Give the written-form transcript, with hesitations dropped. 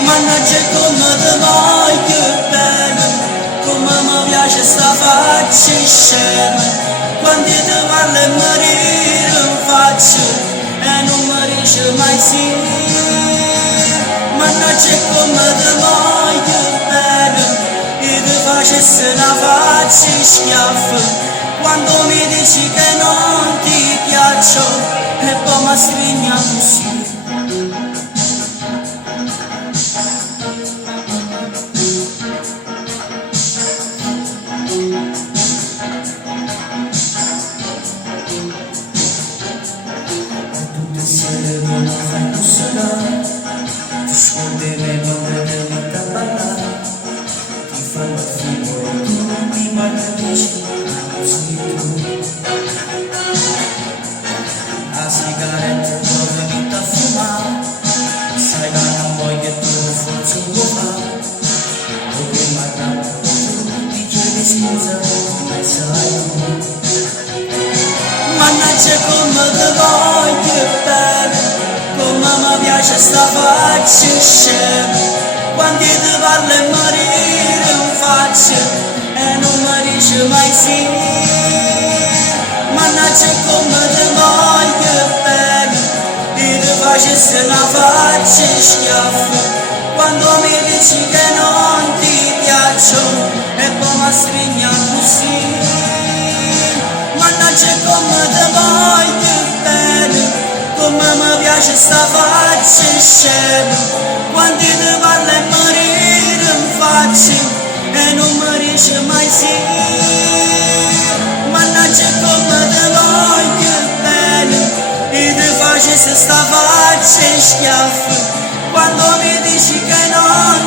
Mannaggia come ti voglio bene, come mi piace sta faccia scema, quando ti parlo e mi ride in faccia e non mi dice mai sì. Mannaggia come ti voglio bene, e ti facessi una faccia schiaffa, quando mi dici che non ti piaccio e poi mi stringi così. Ti scordi le note dell'età ballare, ti fanno il figuro, tu mi capisci, così tu. La sigaretta dove mi da fumare, sai che non vuoi che tu forse lo fai, o che magari tu ti chiedi scusa, come sai tu. Mannaggia come ti voglio bene, come mi piace sta faccia scema, quando ti parlo e mi ride in faccia e non mi dice mai sì. Mannaggia come ti voglio bene, e ti facessi una faccia schiaffa, quando mi dici che non ti piaccio e poi mi stringi così. Mannaggia come ti voglio bene, come mi piace sta faccia scema, quando ti parlo e mi ride in faccia e non mi dice mai sì. Mannaggia come ti voglio bene, e ti facessi sta faccia schiaffa, quando mi dici che non